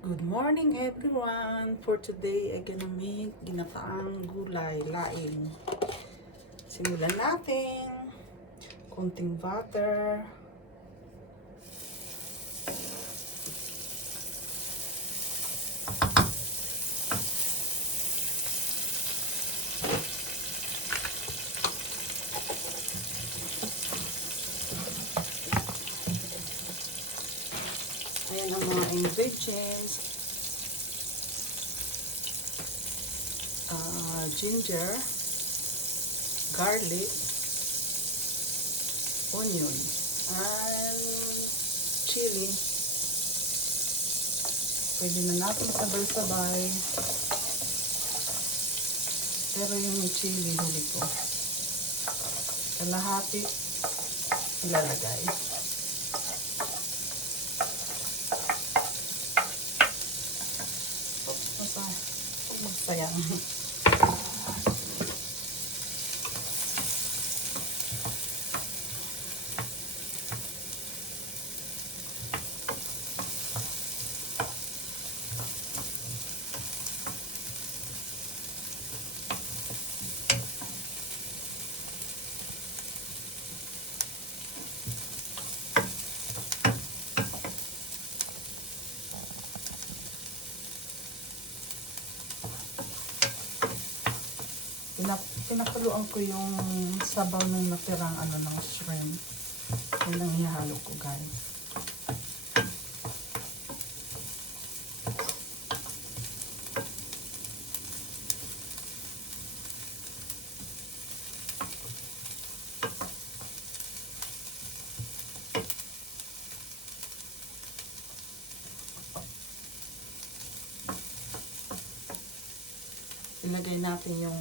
Good morning everyone! For today, I'm gonna make ginataang gulay, laing. Simulan natin. Konting butter. Ayan ang mga ingredients. Ginger, garlic, onion, and chili. Pwede na natin sabay-sabay. Pero yung chili huli ko. Kalahati ilalagay. Huwag magsayang. Pinakuluan ko yung sabaw ng natirang ng shrimp. Yun ang ihalo ko, guys. Ilagay natin yung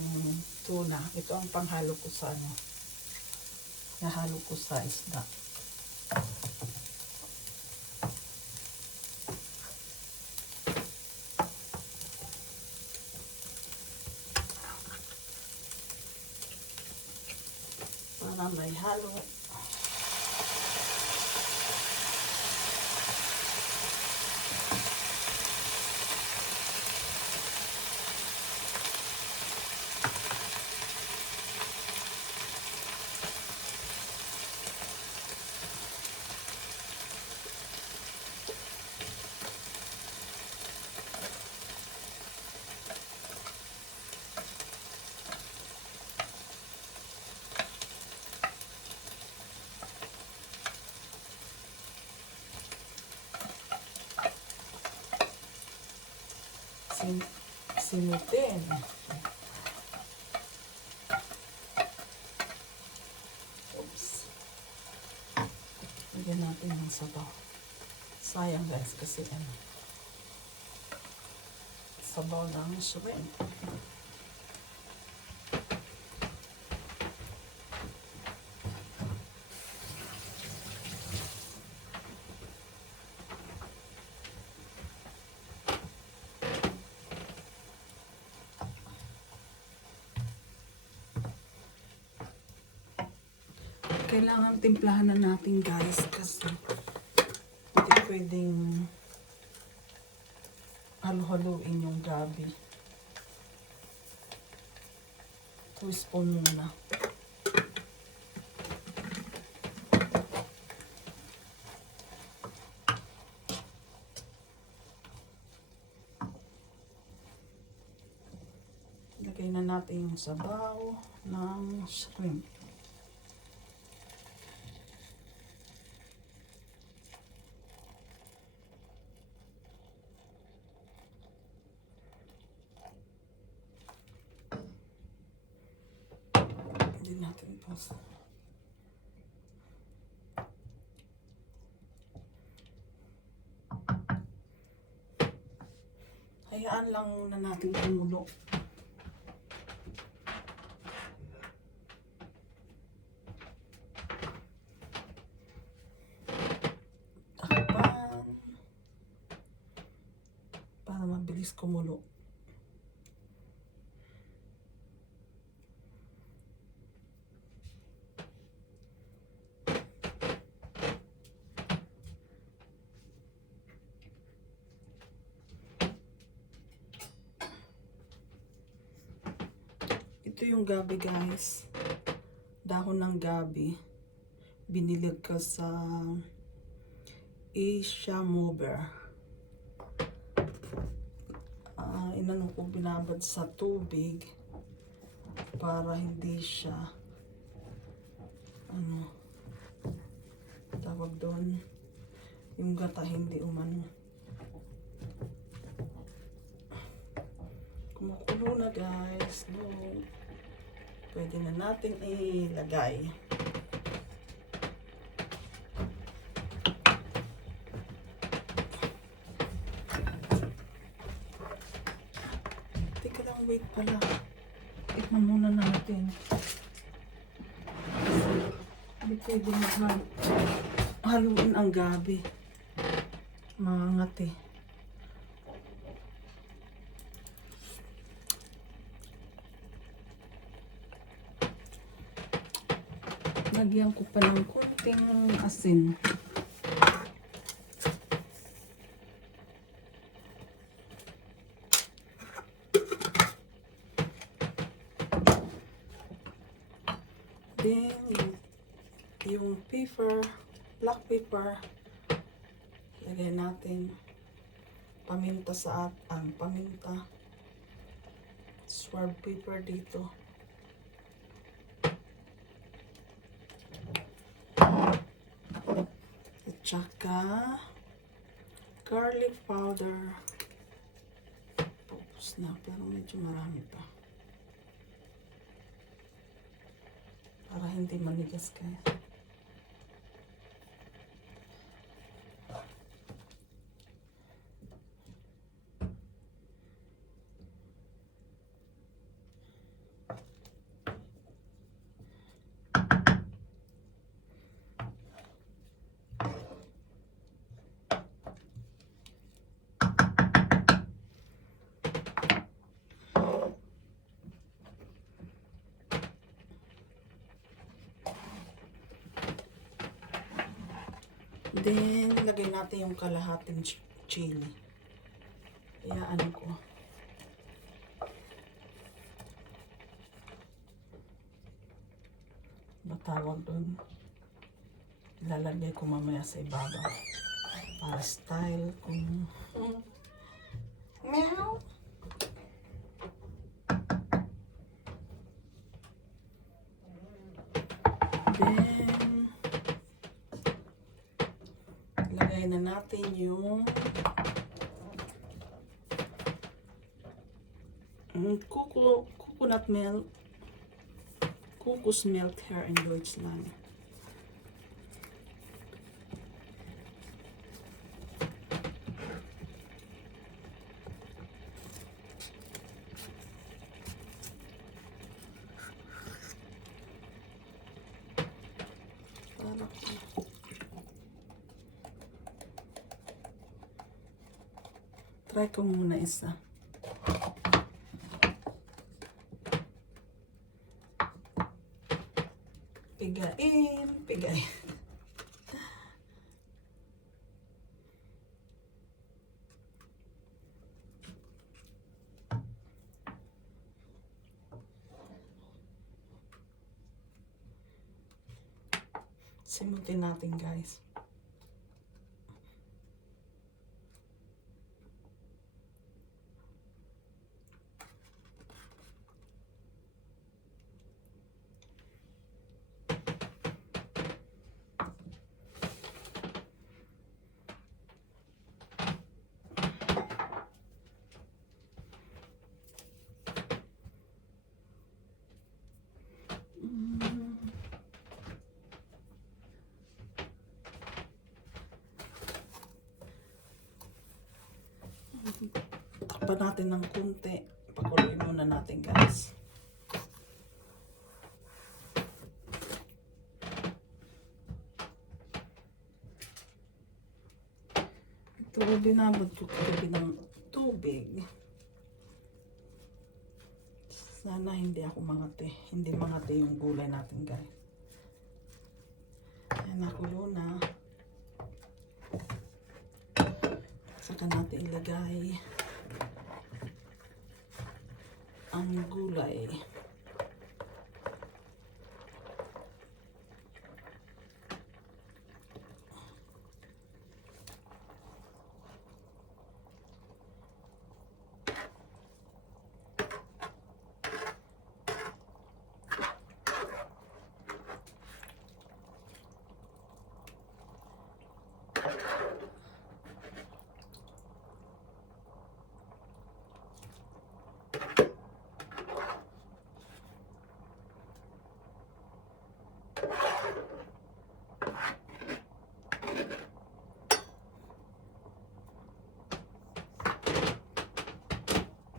tuna. Ito ang panghalo ko sa nahalo ko sa isda. Para may halo. Sinitin. Oops. Lagyan natin ng sabaw. Sayang guys kasi sabaw ng shrimp. Kailangan timplahan na natin guys kasi hindi pwedeng halo-haluin yung gabi. 2 spoon muna. Lagay na natin yung sabaw ng shrimp. Natin ito. Hayaan lang muna natin kumulo. Takpan para mabilis kumulo. Ito yung gabi guys. Dahon ng gabi. Binili ko sa Asia Mover. Inano ko, binabad sa tubig para hindi siya tawag doon, yung gata hindi umano. Kumukulo na guys. Look. Pwede na natin ilagay. Teka lang, wait pala. Tikman muna natin. Hindi pwede haluin ang gabi. Maangat eh. Lagyan ko pa ng kunting asin. Then, yung pepper, black pepper, lagay natin. Paminta paminta. Swirl pepper dito. At saka, garlic powder. Tapos na, pero medyo marami pa. Para hindi manigas kaya. Then, lagay natin yung kalahating chili. Kaya ano ko. Matawag doon. Ilalagay ko mamaya sa ibabaw. Para style kung... Meow! Then, lagay na natin yung coconut milk, Kokosmilk here in Deutschland. Try ko muna isa. Pigain. Simutin natin guys. Takpan natin ng kunti. Pakuluin muna natin guys. Ito, binabad ko kagabi ng tubig. Sana hindi ako mangati. Hindi mangati yung gulay natin guys. Ayan, nakulo na. Saka natin ilagay ang gulay.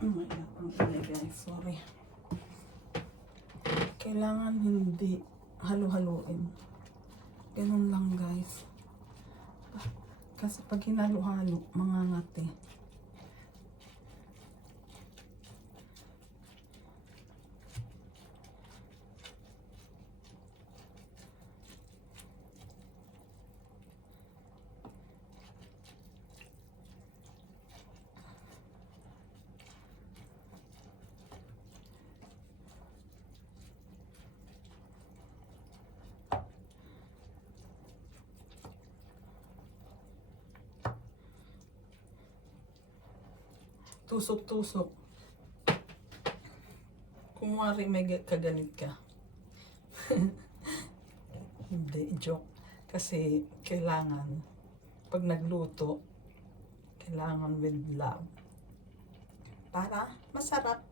Maingat ang ilagay, sorry. Kailangan hindi halo-haloin. Ganun lang guys. Kasi pag hinalo-halo, mangangati. Tusok-tusok. Kung wari may kagalit ka. Hindi, joke. Kasi kailangan, pag nagluto, kailangan with love. Para masarap.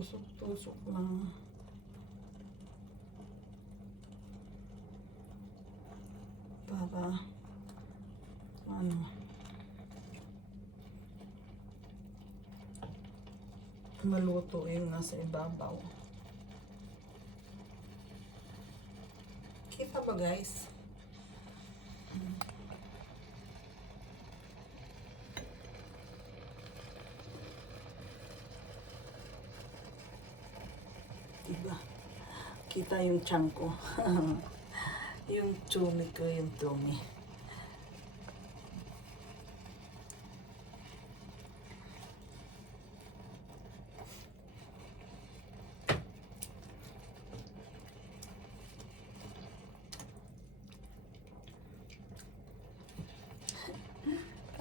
Tusok-tusok lang. Para ano, maluto yung nasa ibabaw. Kita ba guys? Diba? Kita yung tiyan ko. Yung tumi ko, yung tumi.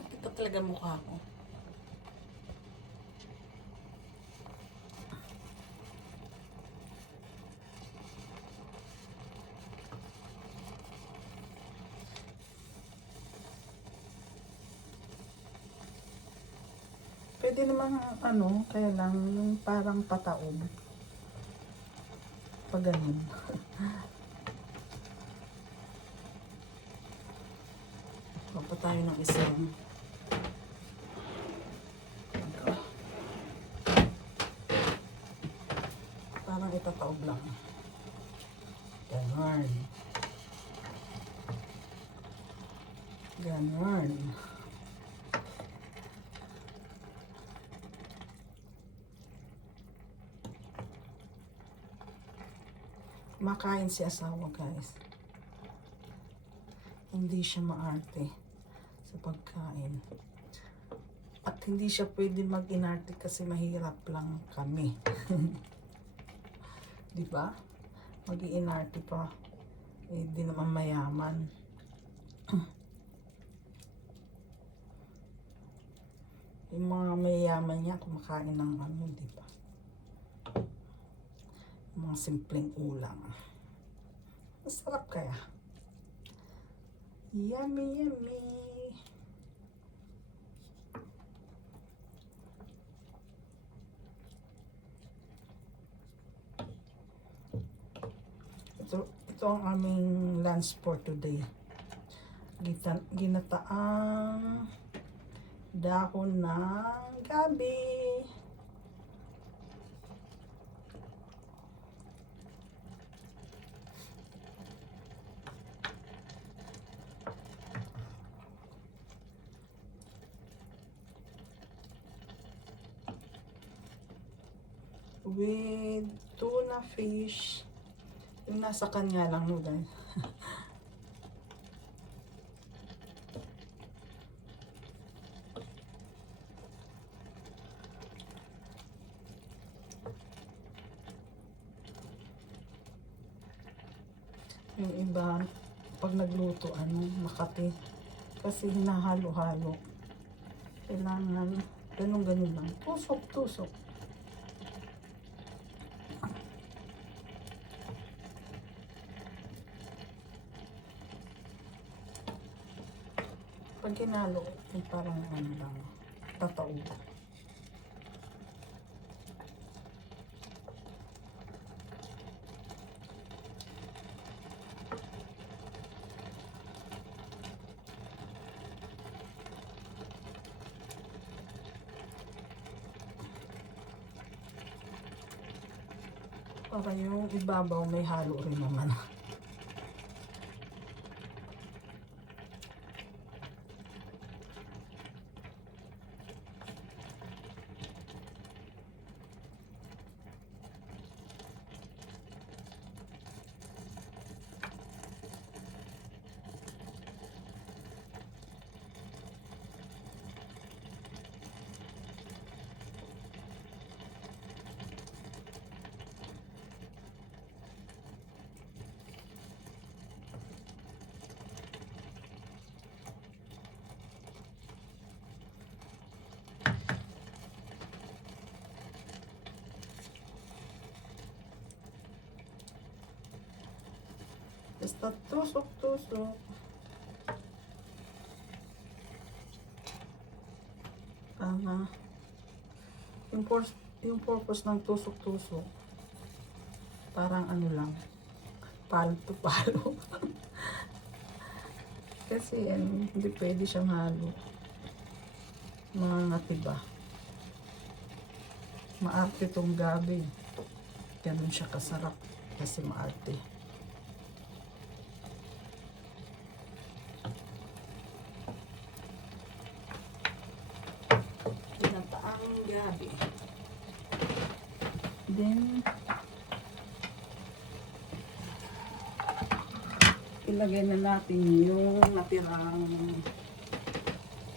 Ito talaga mukha ko. Pwede naman ano, kaya lang yung parang pataob. Pag ganun. Papa tayo ng isang parang itataob lang. Ganon. Ganon. Makain si asawa guys. Hindi siya maarte sa pagkain. At hindi siya pwede mag-inarte kasi mahirap lang kami. Diba? Mag-inarte pa. Eh, di naman mayaman. Yung mga mayaman niya kumakain ng ano, diba? Mga simpleng ulam. Masarap kaya. Yummy, yummy. Ito ang aming lunch for today. Ginataang dahon ng gabi. With tuna fish. Yung nasa kanya lang no guys. Yung iba pag nagluto ano, makati. Kasi hinahalo-halo. Kailangan ganun-ganun lang. Tusok-tusok. Pag hinalo, yung parang ano lang, tataob. Para yung ibabaw may halo rin naman. Basta tusok-tusok. Yung purpose ng tusok-tusok, parang ano lang, palo to palo. Kasi hindi pwede siyang halo. Mga ngatiba. Maarte tong gabi. Ganun siya kasarap kasi maarte. Ginataang gabi. Then, ilagay na natin yung natirang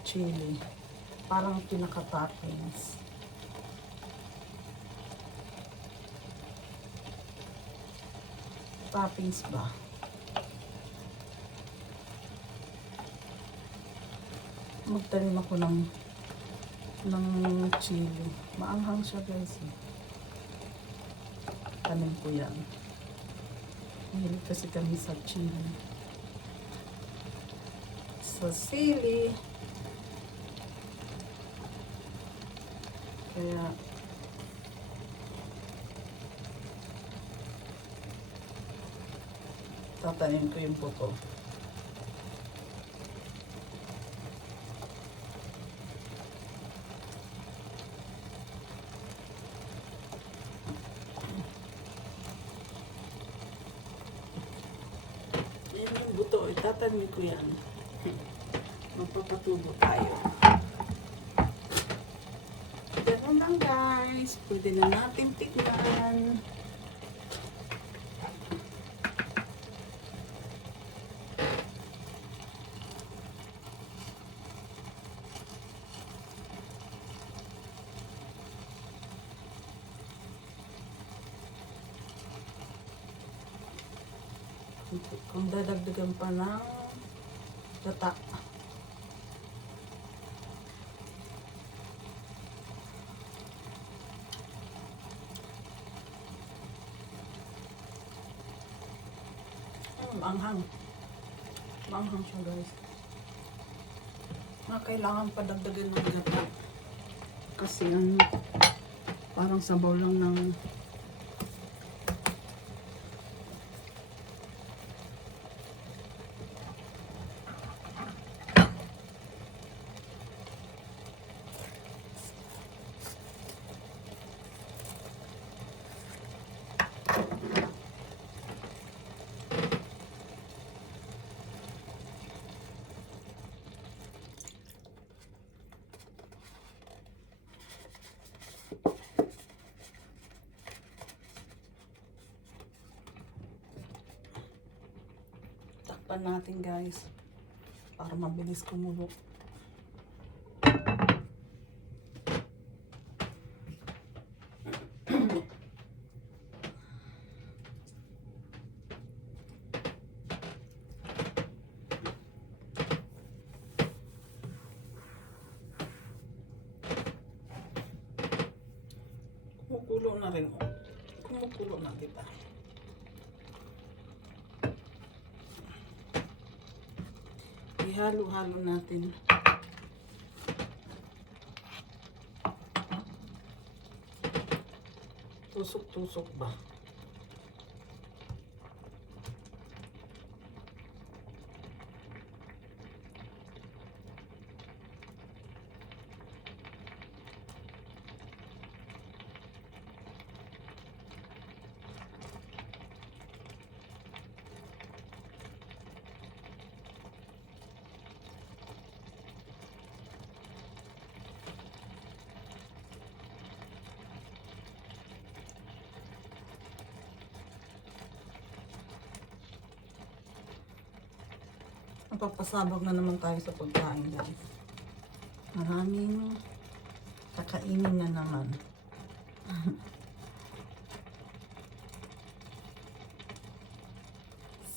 chili. Parang pinaka-toppings. Toppings ba? Magtanim ako ng chili. Maanghang siya guys. Tanim ko yan. Mahilig kasi kami sa chili. Sa sili. Kaya tatanim ko yung buto. Yan yung buto, itatanim ko yan. Magpapatubo tayo. Ganun lang guys, pwede na natin tikman. Kung dadagdagan pa ng gata. Maanghang. Maanghang siya guys. Kailangan pa dagdagan ng gata. Kasi parang sabaw lang ng takpan natin guys para mabilis kumulo. Kumukulo na rin. Kumukulo na, diba? ihalo-halo natin. Tusok-tusok ba? Papasabog na naman tayo sa pagkain, guys. Maraming kakainin na naman.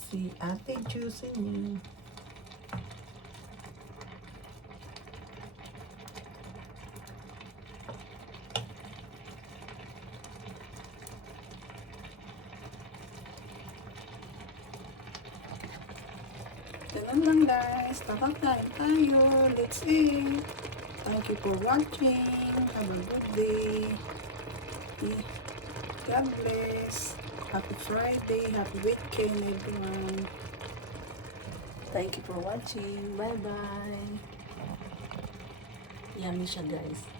Si Ate Juicy niya. Ganun lang guys, kakakain tayo. Let's eat. Thank you for watching. Have a good day. God bless. Happy Friday. Happy weekend everyone. Thank you for watching. Bye bye. Yummy siya guys.